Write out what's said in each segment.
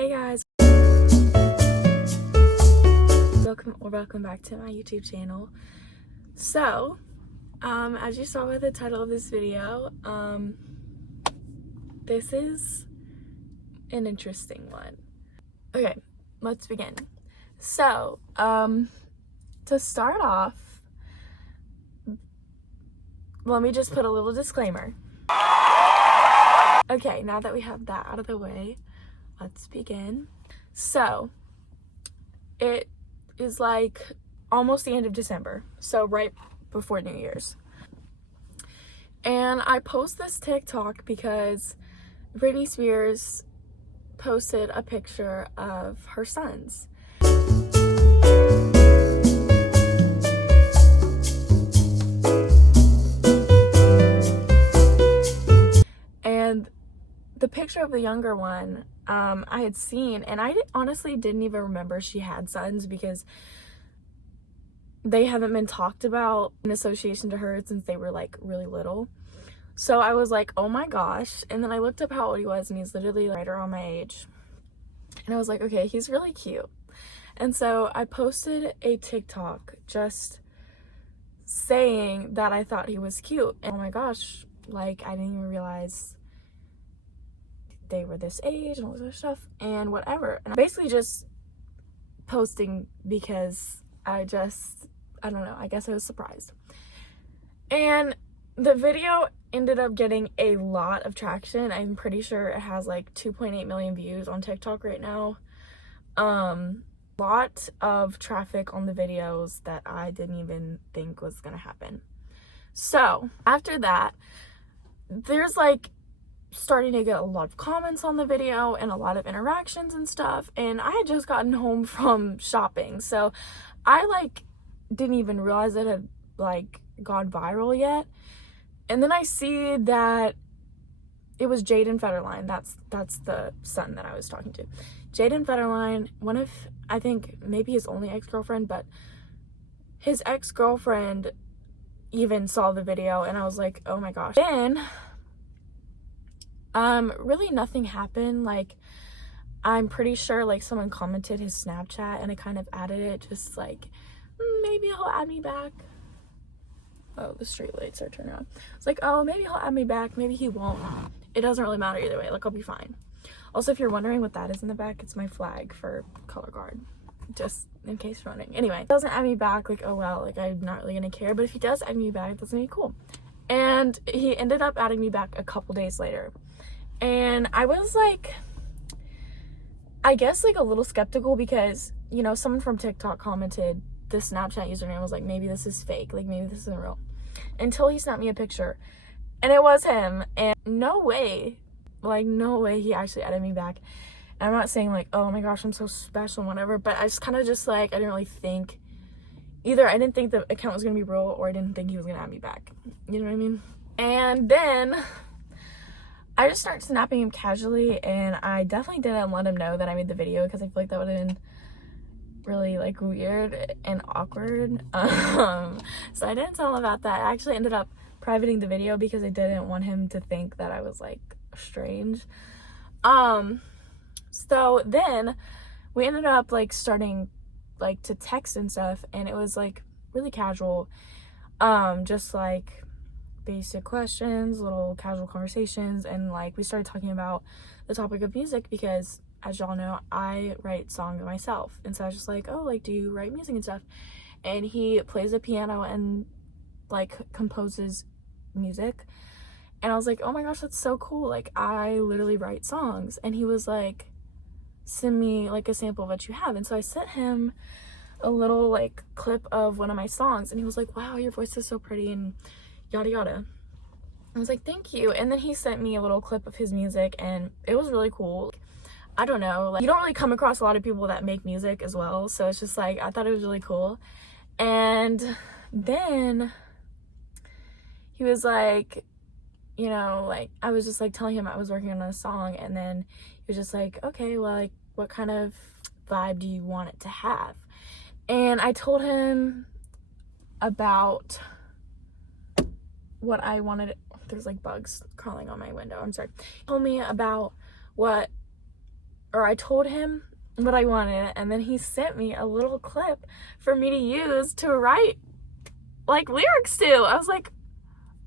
Hey guys, welcome back to my YouTube channel. So, as you saw by the title of this video, this is an interesting one. Okay, let's begin. So, to start off, let me just put a little disclaimer. Okay, now that we have that out of the way, let's begin. So, it is like almost the end of December, so right before New Year's. And I post this TikTok because Britney Spears posted a picture of her sons. And the picture of the younger one, I had seen, and I honestly didn't even remember she had sons because they haven't been talked about in association to her since they were like really little. So I was like, oh my gosh. And then I looked up how old he was, and he's literally right around my age. And I was like, okay, he's really cute. And so I posted a TikTok just saying that I thought he was cute. And oh my gosh, like I didn't even realize they were this age and all this other stuff and whatever. And I'm basically just posting because I don't know, I guess I was surprised. And the video ended up getting a lot of traction. I'm pretty sure it has like 2.8 million views on TikTok right now. Lot of traffic on the videos that I didn't even think was gonna happen. So after that, there's like starting to get a lot of comments on the video and a lot of interactions and stuff, and I had just gotten home from shopping, so I like didn't even realize it had like gone viral yet. And then I see that it was Jaden Federline. That's the son that I was talking to. Jaden Federline, one of, I think maybe his only ex-girlfriend, but his ex-girlfriend even saw the video, and I was like, oh my gosh. Then really nothing happened. Like I'm pretty sure like someone commented his Snapchat and I kind of added it, just like maybe he'll add me back. Oh, the street lights are turned on. It's like, oh, maybe he'll add me back, maybe he won't. It doesn't really matter either way, like I'll be fine. Also, if you're wondering what that is in the back, it's my flag for color guard, just in case you're wondering. Anyway, doesn't add me back, like oh well, like I'm not really gonna care, but if he does add me back, that's gonna be cool. And he ended up adding me back a couple days later. And I was like, I guess like a little skeptical because, you know, someone from TikTok commented the Snapchat username was like, maybe this is fake, like maybe this isn't real. Until he sent me a picture and it was him, and no way he actually added me back. And I'm not saying like, oh my gosh, I'm so special and whatever, but I just kind of just like, I didn't really think, either I didn't think the account was gonna be real or I didn't think he was gonna add me back. You know what I mean? And then I just started snapping him casually, and I definitely didn't let him know that I made the video because I feel like that would have been really like weird and awkward. So I didn't tell him about that. I actually ended up privating the video because I didn't want him to think that I was like strange. So then we ended up like starting like to text and stuff, and it was like really casual, just like basic questions, little casual conversations, and like we started talking about the topic of music because, as y'all know, I write songs myself. And so I was just like, oh, like do you write music and stuff? And he plays the piano and like composes music, and I was like, oh my gosh, that's so cool, like I literally write songs. And he was like, send me like a sample of what you have. And so I sent him a little like clip of one of my songs, and he was like, wow, your voice is so pretty and yada yada. I was like, thank you. And then he sent me a little clip of his music, and it was really cool. I don't know, like you don't really come across a lot of people that make music as well, so it's just like I thought it was really cool. And then he was like, you know, like I was just like telling him I was working on a song, and then he was just like, okay, well, like what kind of vibe do you want it to have? And I told him about what I wanted. There's like bugs crawling on my window, I'm sorry. He told me about what or I told him what I wanted, and then he sent me a little clip for me to use to write like lyrics to. I was like,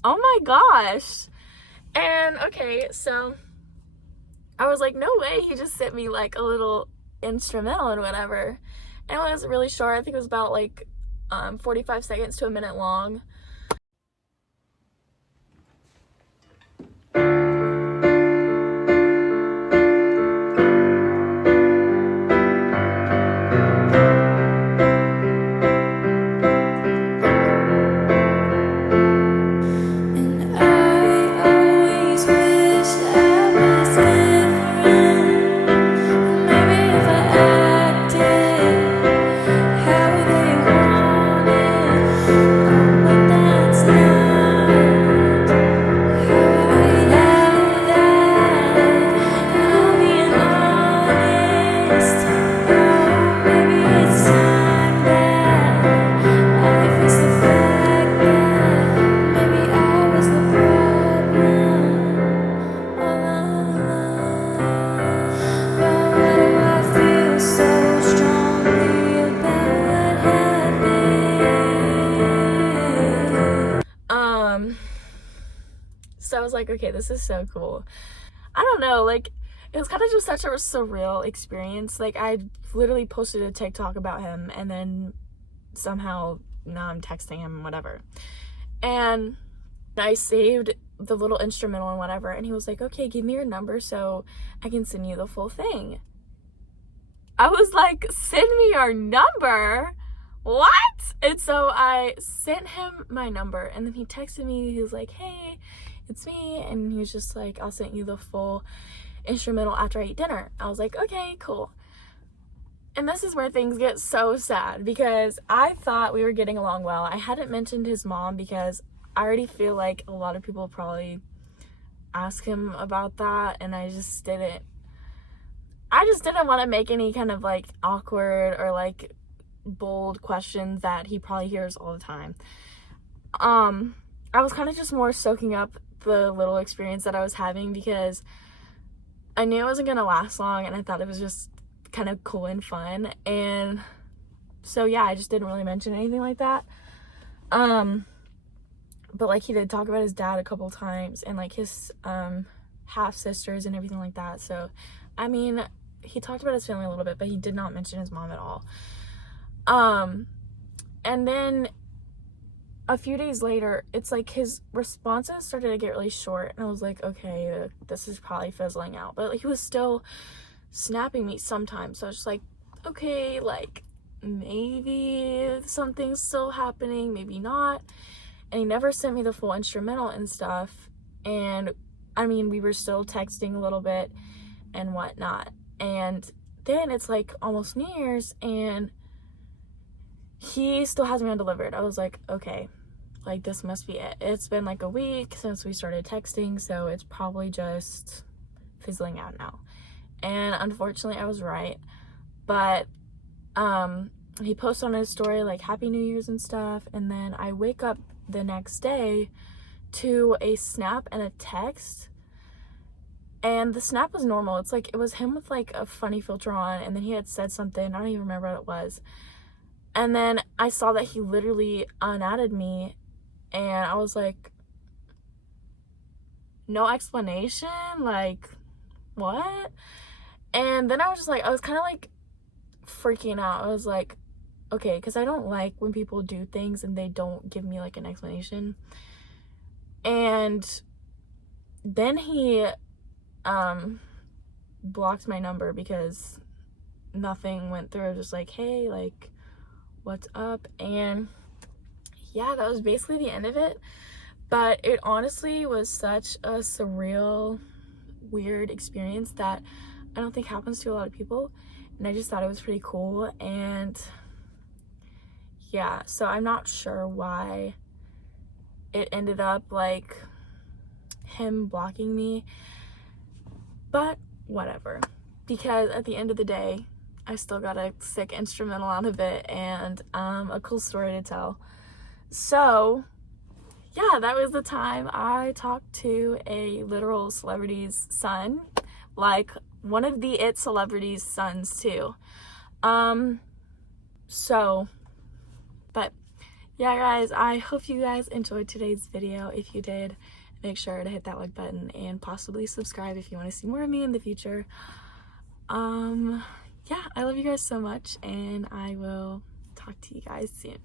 oh my gosh. And okay, so I was like, no way, he just sent me like a little instrumental and whatever. And it was really short. I think it was about like 45 seconds to a minute long. So I was like, okay, this is so cool. I don't know, like, it was kind of just such a surreal experience. Like, I literally posted a TikTok about him, and then somehow now I'm texting him, whatever. And I saved the little instrumental and whatever, and he was like, okay, give me your number so I can send you the full thing. I was like, send me your number? What? And so I sent him my number, and then he texted me. He was like, hey, it's me. And he was just like, I'll send you the full instrumental after I eat dinner. I was like, okay, cool. And this is where things get so sad, because I thought we were getting along well. I hadn't mentioned his mom because I already feel like a lot of people probably ask him about that, and I just didn't want to make any kind of like awkward or like bold questions that he probably hears all the time. I was kind of just more soaking up the little experience that I was having, because I knew it wasn't gonna last long, and I thought it was just kind of cool and fun. And so yeah, I just didn't really mention anything like that. But like, he did talk about his dad a couple times, and like his half sisters and everything like that. So I mean, he talked about his family a little bit, but he did not mention his mom at all. And then a few days later, it's like his responses started to get really short, and I was like, okay, this is probably fizzling out. But like, he was still snapping me sometimes, so I was just like, okay, like maybe something's still happening, maybe not. And he never sent me the full instrumental and stuff. And I mean, we were still texting a little bit and whatnot. And then it's like almost New Year's, and he still hasn't been delivered. I was like, okay, like this must be it. It's been like a week since we started texting, so it's probably just fizzling out now. And unfortunately, I was right. But he posted on his story like Happy New Year's and stuff, and then I wake up the next day to a snap and a text, and the snap was normal. It's like, it was him with like a funny filter on, and then he had said something, I don't even remember what it was. And then I saw that he literally unadded me, and I was like, no explanation, like what? And then I was just like, I was kind of like freaking out. I was like, okay, because I don't like when people do things and they don't give me like an explanation. And then he blocked my number because nothing went through. Just like, hey, like, what's up? And yeah, that was basically the end of it. But it honestly was such a surreal, weird experience that I don't think happens to a lot of people, and I just thought it was pretty cool. And yeah, so I'm not sure why it ended up like him blocking me, but whatever, because at the end of the day, I still got a sick instrumental out of it, and a cool story to tell. So yeah, that was the time I talked to a literal celebrity's son. Like, one of the It celebrities' sons too. But yeah, guys, I hope you guys enjoyed today's video. If you did, make sure to hit that like button and possibly subscribe if you want to see more of me in the future. Yeah, I love you guys so much, and I will talk to you guys soon.